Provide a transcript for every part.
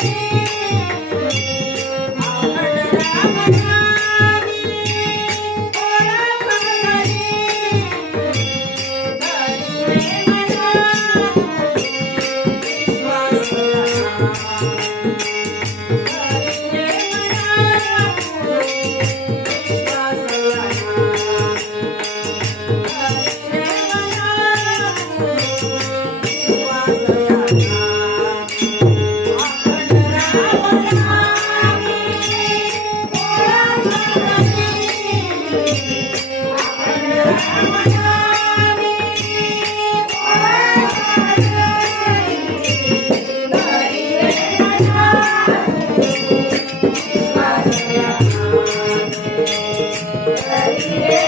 Thank you. Hare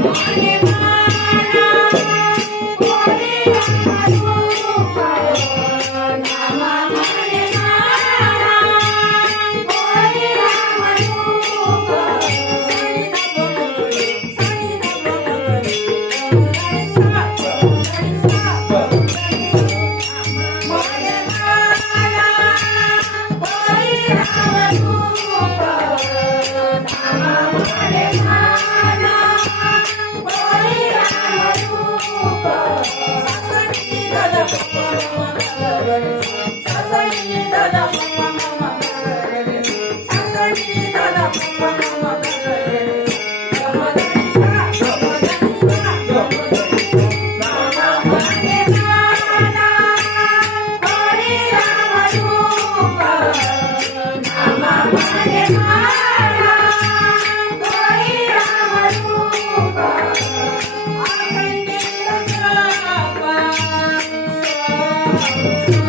Thank you. Thank